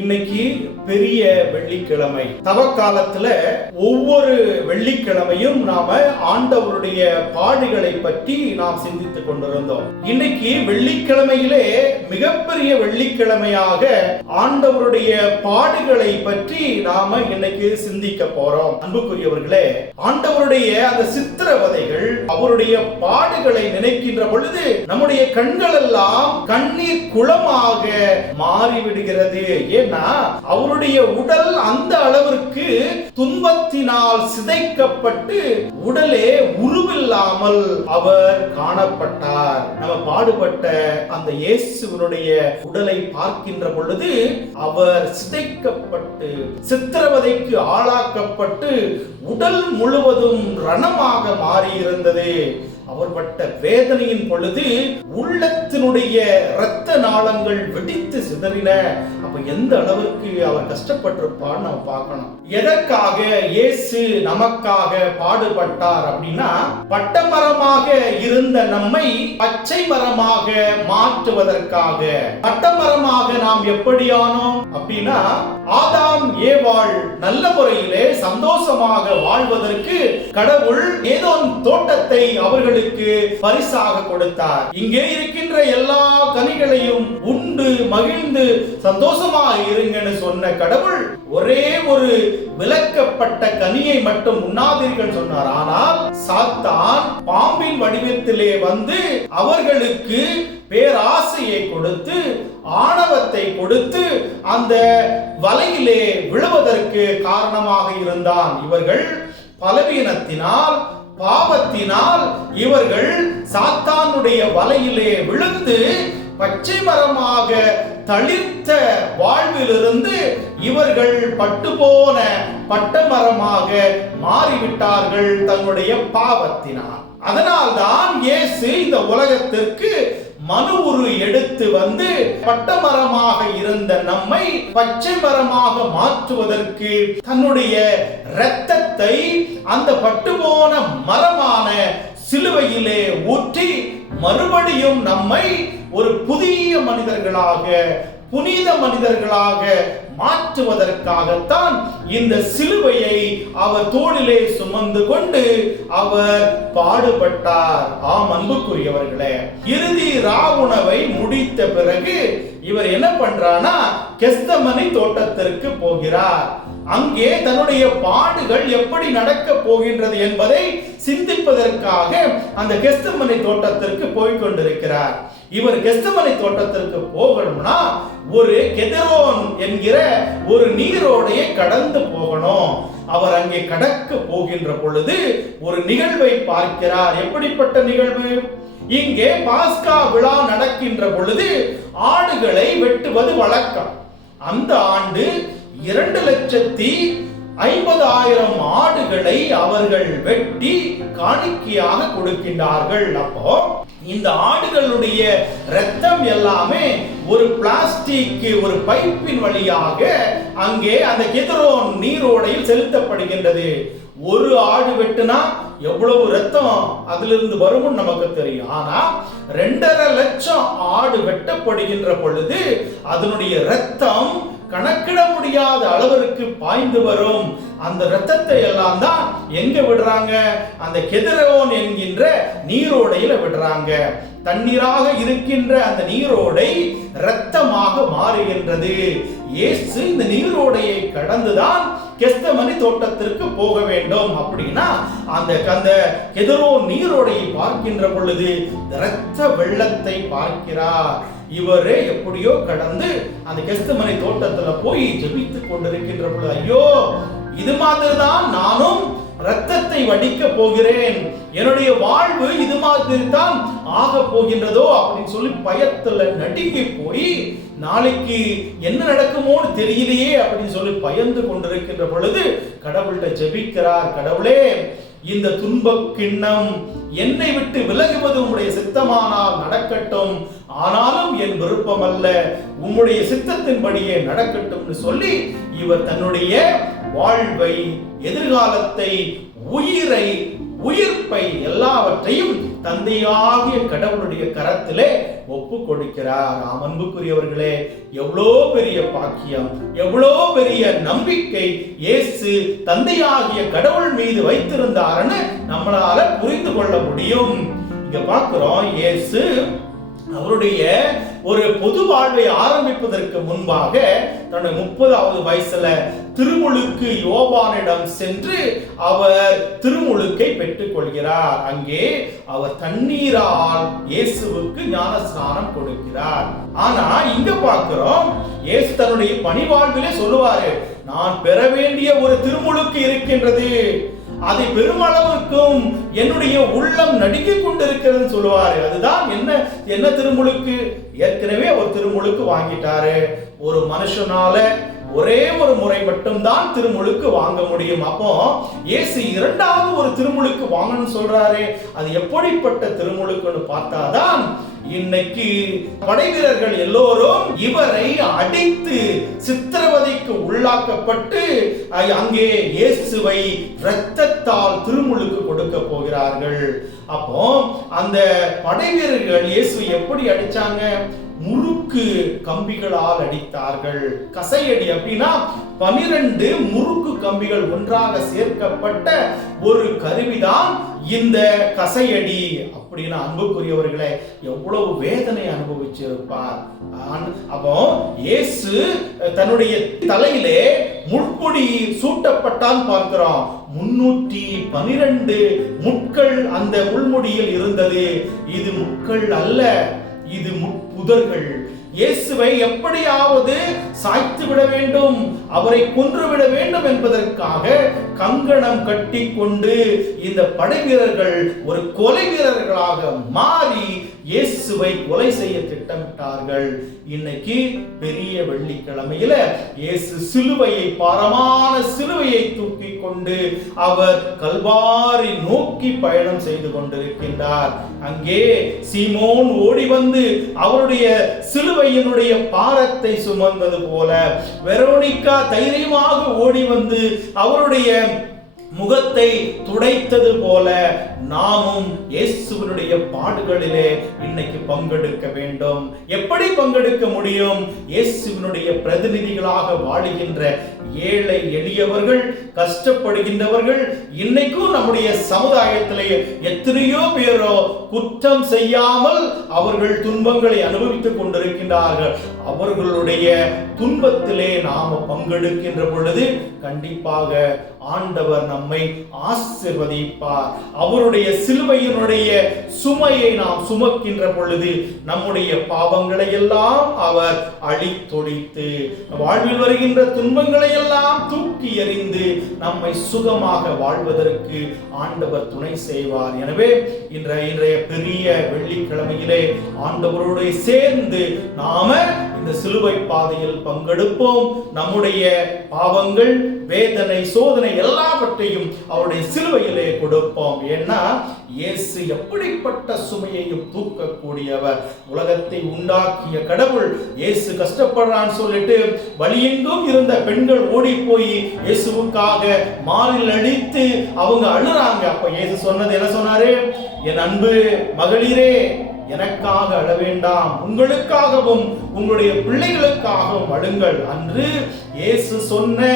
இன்னைக்கு பெரிய வெள்ளிக்கிழமை. தவக்காலத்துல ஒவ்வொரு வெள்ளிக்கிழமையும் நாம ஆண்டவருடைய பாடுகளை பற்றி நாம் சிந்தித்துக் கொண்டிருந்தோம். இன்னைக்கு வெள்ளிக்கிழமையிலே மிகப்பெரிய வெள்ளிக்கிழமையாக ஆண்டவருடைய பாடுகளை பற்றி நாம இன்னைக்கு சிந்திக்க போறோம். அன்புக்குரியவர்களே, ஆண்டவருடைய அந்த சித்திரவதைகள், அவருடைய பாடுகளை நினைக்கின்ற பொழுது நம்முடைய கண்கள் எல்லாம் கண்ணீர் குளமாக மாறிவிடுகிறது. ஏன்னா அவருடைய உடல் அந்த அளவிற்கு துன்பத்தினால் சிதைக்கப்பட்டு உடலே உருவில்லாமல் அவர் காணப்பட்டார். நம்ம பாடுபட்ட அந்த இயேசுவினுடைய உடலை பார்க்கின்ற பொழுது அவர் சிதைக்கப்பட்டு சித்திரவதைக்கு ஆளாக்கப்பட்டு உடல் முழுவதும் ரணமாக மாறியிருந்தது. அவர் பட்ட வேதனையின் பொழுது உள்ளத்தினுடைய இரத்த நாளங்கள் வெடித்து சிதறின. அப்ப எந்த அளவிற்கு அவர் கஷ்டப்பட்டிருப்பார் நம்ம பார்க்கணும். எதற்காக இயேசு நமக்காக பாடுபட்டார் அப்படின்னா, பட்டமரமாக இருந்த நம்மை பச்சை மரமாக மாற்றுவதற்காக. பட்டமரமாக நாம் எப்படியானோம் அப்படின்னா, ஆதாம் ஏவாள் நல்ல முறையிலே சந்தோஷமாக வாழ்வதற்கு கடவுள் ஏதோன் தோட்டத்தை அவர்களுக்கு பரிசாக கொடுத்தார். இங்கே இருக்கின்ற எல்லா கனிகளையும் உண்டு மகிழ்ந்து சந்தோஷமாக இருங்கன்னு சொன்ன கடவுள் ஒரே ஒரு விலக்கப்பட்ட கனியை மட்டும் உண்ணாதீர்கள் சொன்னார். ஆனால் சாத்தான் பாம்பின் வடிவத்திலே வந்து அவர்களுக்கு பேராசையை கொடுத்து ஆணவத்தை கொடுத்து அந்த வலையிலே விழுவதற்கு காரணமாக இருந்தான். இவர்கள் பலவீனத்தினால் பாவத்தினால் இவர்கள் சாத்தானுடைய வலையிலே விழுந்து பச்சை மரமாக தளிர்த்த வாழ்விலிருந்து இவர்கள் பட்டுப்போன பட்டமரமாக மாறிவிட்டார்கள் தன்னுடைய பாவத்தினால். அதனால்தான் இயேசு இந்த உலகத்திற்கு மனு உரு எடுத்து வந்து பட்டமரமாக இருந்த நம்மை பச்சை மரமாக மாற்றுவதற்கு தன்னுடைய இரத்தத்தை அந்த பட்டுப்போன மரமான சிலுவையிலே ஊற்றி மறுபடியும் நம்மை ஒரு புதிய மனிதர்களாக, புனித மனிதர்களாக மாற்றுவதற்காகத்தான் இந்த சிலுவையை அவர் தோளிலே சுமந்து கொண்டு அவர் பாடுபட்டார். ஆம் அன்புக்குரியவர்களே, இறுதி ராவுணவை முடித்த பிறகு இவர் என்ன பண்றானா, கெத்செமனே தோட்டத்திற்கு போகிறார். அங்கே தன்னுடைய பாடுகள் எப்படி நடக்க போகின்றது என்பதை சிந்திப்பதற்காக அந்த கெத்செமனே தோட்டத்திற்கு போய்கொண்டிருக்கிறார். இவர் கெத்செமனே தோட்டத்திற்கு போகணும்னா ஒரு கெதரோன் என்கிற ஒரு நீரோடையை கடந்து போகணும். அவர் அங்கே கடக்க போகின்ற பொழுது ஒரு நிகழ்வை பார்க்கிறார். எப்படிப்பட்ட நிகழ்வு? இங்கே பாஸ்கா விழா நடக்கின்ற பொழுது ஆடுகளை வெட்டுவது வழக்கம். அந்த ஆண்டு 2,50,000 ஆடுகளை அவர்கள் வெட்டி காணிக்கையாக கொடுக்கின்றார்கள். அப்போ இந்த ஆடுகளுடைய இரத்தம் எல்லாமே ஒரு பிளாஸ்டிக் ஒரு பைப்பின் வழியாக அங்கே அந்த கெதரோன் நீரோடையில் செலுத்தப்படுகின்றது. ஒரு ஆடு வெட்டுனா எவ்வளவு ரத்தம் அதிலிருந்து வரும்னு நமக்கு தெரியும். ஆனா 2.5 லட்சம் ஆடு வெட்டப்படுகின்ற பொழுது அதனுடைய ரத்தம் கணக்கிட முடியாத அளவிற்கு பாய்ந்து வரும். அந்த இரத்தத்தை எல்லாம் தான் எங்க விடுறாங்க? அந்த கெதரோன் என்கின்ற நீரோடையில விடுறாங்க. தண்ணீராக இருக்கின்ற அந்த நீரோடை இரத்தமாக மாறுகின்றது. இயேசு இந்த நீரோடையை கடந்துதான் கெத்செமனே தோட்டத்திற்கு போக வேண்டும். அப்படின்னா அந்த கெதரோன் நீரோடையை பார்க்கின்ற பொழுது இரத்த வெள்ளத்தை பார்க்கிறார். இவரே எப்படியோ கடந்து அந்த கெத்செமனே தோட்டத்துல போய் ஜெபித்துக் கொண்டிருக்கின்ற பொழுது, ஐயோ, இது மாதிரி தான் நானும் இரத்தத்தை வடிக்க போகிறேன், என்னுடைய வாழ்வு இது மாதிரி தான் ஆக போகின்றதோ அப்படின்னு சொல்லி பயத்துல நடுங்கி போய் நாளைக்கு என்ன நடக்குமோன்னு தெரியலையே அப்படின்னு சொல்லி பயந்து கொண்டிருக்கின்ற பொழுது கடவுள்கிட்ட ஜெபிக்கிறார். கடவுளே, இந்த துன்பக் கிண்ணம் என்னை விட்டு விலகுவது உம்முடைய சித்தமானால் நடக்கட்டும், ஆனாலும் என் விருப்பம் அல்ல, உம்முடைய சித்தத்தின்படியே நடக்கட்டும் சொல்லி இவர் தன்னுடைய வாழ்வை, எதிர்காலத்தை, உயிரை, உயிர்ப்பை எல்லாவற்றையும் தந்தையாகிய கடவுளுடைய கரத்திலே ஒப்பு கொடுக்கிறார். அன்புக்குரியவர்களே, எவ்வளோ பெரிய பாக்கியம், எவ்வளோ பெரிய நம்பிக்கை இயேசு தந்தையாகிய கடவுள் மீது வைத்திருந்தார்னு நம்மளால புரிந்து கொள்ள முடியும். இங்க பார்க்கிறோம், இயேசு அவருடைய ஒரு பொது வாழ்வை ஆரம்பிப்பதற்கு முன்பாக தன்னுடைய 30வது வயசுல திருமுழுக்கு யோவானிடம் சென்று அவர் திருமுழுக்கை பெற்றுக் கொள்கிறார். அங்கே அவர் தண்ணீரால் இயேசுவுக்கு ஞானஸ்நானம் கொடுக்கிறார். ஆனா இங்க பார்க்கிறோம், இயேசு தன்னுடைய பணிவாழ்விலே சொல்லுவாரு, நான் பெற வேண்டிய ஒரு திருமுழுக்கு இருக்கின்றது, அதை பெருமளவுக்கும் என்னுடைய உள்ளம் நடுங்கிக் கொண்டிருக்கிறது சொல்லுவாரு. அதுதான் என்ன திருமுழுக்கு? ஏற்கனவே ஒரு திருமுழுக்கு வாங்கிட்டாரு. ஒரு மனுஷனால ஒரே ஒரு முறை மட்டும்தான் திருமுழுக்கு வாங்க முடியும். அப்போ இயேசு இரண்டாவது ஒரு திருமுழுக்கு வாங்கணும்னு சொல்றாரு. அது எப்படிப்பட்ட திருமுழுக்குன்னு பார்த்தாதான், இன்னைக்கு படை வீரர்கள் எல்லோரும் இவரை அடித்து சித்திரவதைக்கு உள்ளாக்கப்பட்டு அங்கே இயேசுவை இரத்தத்தால் திருமுழுக்கு கொடுக்க போகிறார்கள். அப்போ அந்த படை வீரர்கள் இயேசுவை எப்படி அடிச்சாங்க? முறுக்கு கம்பிகளால் அடித்தார்கள். கசையடி அப்படின்னா 12 முறுக்கு கம்பிகள் ஒன்றாக சேர்க்கப்பட்ட ஒரு கருவிதான் இந்த கசையடி. அப்படின்னா அன்புக்குரியவர்களே, எவ்வளவு வேதனை அனுபவிச்சிருப்பார். அப்போ இயேசு தன்னுடைய தலையிலே முட்முடி சூட்டப்பட்டான் பார்க்கிறோம். 312 முட்கள் அந்த முள்முடியில் இருந்தது. இது முட்கள் அல்ல, இது முட்புதர்கள். இயேசுவை எப்படியாவது சாய்த்து விட வேண்டும், அவரை கொன்றுவிட வேண்டும் என்பதற்காக கங்கணம் கட்டி கொண்டு இந்த படை வீரர்கள் ஒரு கொலை வீரர்களாக மாறி இயேசுவை கொலை செய்ய திட்டமிட்டார்கள். இன்னைக்கு பெரிய வெள்ளிக்கிழமையில இயேசு சிலுவையை, பாரமான சிலுவையை தூக்கி கொண்டு அவர் கல்வாரி நோக்கி பயணம் செய்து கொண்டிருக்கின்றார். அங்கே சீமோன் ஓடி வந்து அவருடைய சிலுவையினுடைய பாரத்தை சுமந்தது போல, வெரோனிகா தைரியமாக ஓடி வந்து அவருடைய முகத்தை துடைத்தது போல, நாமும் இயேசுவினுடைய பாடுகளிலே இன்னைக்கு பங்கெடுக்க வேண்டும். எப்படி பங்கெடுக்க முடியும்? இயேசுவினுடைய பிரதிநிதிகளாக வாழுகின்ற ஏழை எளியவர்கள், கஷ்டப்படுகின்றவர்கள், இன்னைக்கும் நம்முடைய சமுதாயத்திலே எத்தனையோ பேரோ குற்றம் செய்யாமல் அவர்கள் துன்பங்களை அனுபவித்துக் கொண்டிருக்கின்றார்கள். அவர்களுடைய துன்பத்திலே நாம பங்கெடுக்கின்ற பொழுது கண்டிப்பாக ஆண்டவர் நம்மை ஆசீர்வதிப்பார். அவருடைய சிலுவையினுடைய சுமையை நாம் சுமக்கின்ற பொழுது நம்முடைய பாவங்களை எல்லாம் அவர் அழித்தொழித்து, வாழ்வில் வருகின்ற துன்பங்களை எல்லாம் தூக்கி எறிந்து நம்மை சுகமாக வாழ்வதற்கு ஆண்டவர் துணை செய்வார். எனவே இன்றைய பெரிய வெள்ளிக்கிழமையிலே ஆண்டவரோடு சேர்ந்து நாம இந்த சிலுவை பாதையில் பங்கெடுப்போம். நம்முடைய பாவங்கள், வேதனை, சோதனை எல்லாவற்றையும் அவருடைய சிலுவையிலே கொடுப்போம். ஏன்னா இயேசு எப்படிப்பட்ட சுமையையும் தூக்கக்கூடியவர். உலகத்தை உண்டாக்கிய கடவுள் இயேசு கஷ்டப்படுறான்னு சொல்லிட்டு வழியெங்கும் இருந்த பெண்கள் ஓடி போய் இயேசுவுக்காக மாறில் அழித்து அவங்க அழுறாங்க. அப்ப இயேசு சொன்னது என்ன சொன்னாரு? என் அன்பு மகளிரே, எனக்காக அழ வேண்டாம், உங்களுக்காகவும் உங்களுடைய பிள்ளைகளுக்காகவும் அழுங்கள். அன்று இயேசு சொன்ன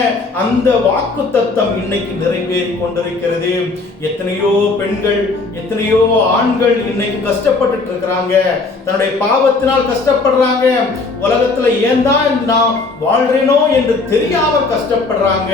அந்த வாக்குத்தத்தம் இன்னைக்கு நிறைவேறி கொண்டிருக்கிறது. எத்தனையோ பெண்கள், எத்தனையோ ஆண்கள் இன்னைக்கு கஷ்டப்பட்டு இருக்கிறாங்க, தன்னுடைய பாவத்தினால் கஷ்டப்படுறாங்க. உலகத்துல ஏன் தான் நான் வாழ்றேனோ என்று தெரியாமல் கஷ்டப்படுறாங்க.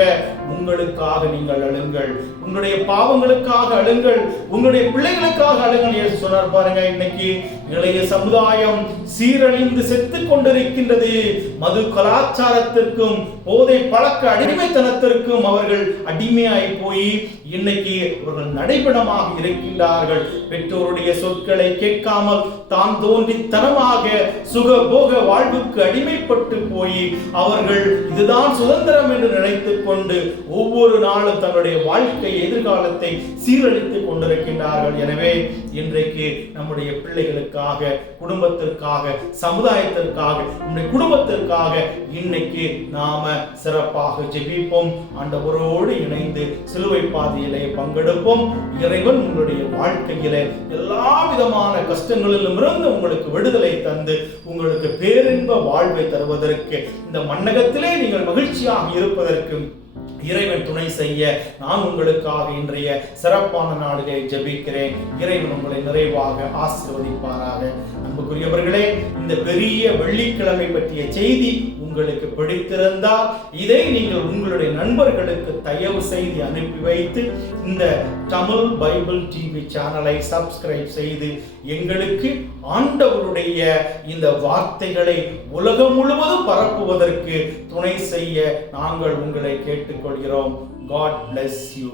உங்களுக்காக நீங்கள் அழுங்கள், உங்களுடைய பாவங்களுக்காக அழுங்கள், உங்களுடைய பிள்ளைகளுக்காக அழுங்கள். இயேசு சொன்னார் பாருங்க. இன்னைக்கு இளைய சமுதாயம் சீரழிந்து செத்து கொண்டிருக்கின்றது. மது கலாச்சாரத்திற்கும் போதை பழக்க அடிமைத்தனத்திற்கும் அவர்கள் அடிமையாய் போய் இன்னைக்கு அவர்கள் நடைபெணமாக இருக்கின்றார்கள். பெற்றோருடைய சொற்களை கேட்காமல் தான் தோன்றித்தனமாக சுகபோக வாழ்வுக்கு அடிமைப்பட்டு போய் அவர்கள் இதுதான் சுதந்திரம் என்று நினைத்துக் கொண்டு ஒவ்வொரு நாளும் தங்களுடைய வாழ்க்கை எதிர்காலத்தை சீரழித்துக் கொண்டிருக்கின்றார்கள். எனவே இன்றைக்கு நம்முடைய பிள்ளைகளுக்கு வீட்டுக்காக, குடும்பத்திற்காக, சமுதாயத்திற்காக, நம்முடைய குடும்பத்திற்காக இன்னைக்கு நாம சிறப்பாக ஜெபிப்போம். ஆண்டவரோடு இணைந்து சிலுவை பாதையிலே பங்கெடுப்போம். இறைவன் உங்களுடைய வாழ்க்கையிலே எல்லா விதமான கஷ்டங்களிலும் இருந்து உங்களுக்கு விடுதலை தந்து உங்களுக்கு பேரின்ப வாழ்வை தருவதற்கு, இந்த மண்ணகத்திலே நீங்கள் மகிழ்ச்சியாக இருப்பதற்கு இறைவன் துணை செய்ய நான் உங்களுக்காக இன்றைய சிறப்பான நாளிலே ஜெபிக்கிறேன். இறைவன் உங்களை நிறைவாக ஆசீர்வதிப்பாராக. அன்புக்குரியவர்களே, இந்த பெரிய வெள்ளிக்கிழமை பற்றிய செய்தி உங்களுக்கு பிடித்திருந்தால் இதை நீங்கள் உங்களுடைய நண்பர்களுக்கு தயவு செய்து அனுப்பி வைத்து இந்த தமிழ் பைபிள் டிவி சேனலை சப்ஸ்கிரைப் செய்து எங்களுக்கு ஆண்டவருடைய இந்த வார்த்தைகளை உலகம் முழுவதும் பரப்புவதற்கு துணை செய்ய நாங்கள் உங்களை கேட்டுக்கொள்கிறோம். God bless you.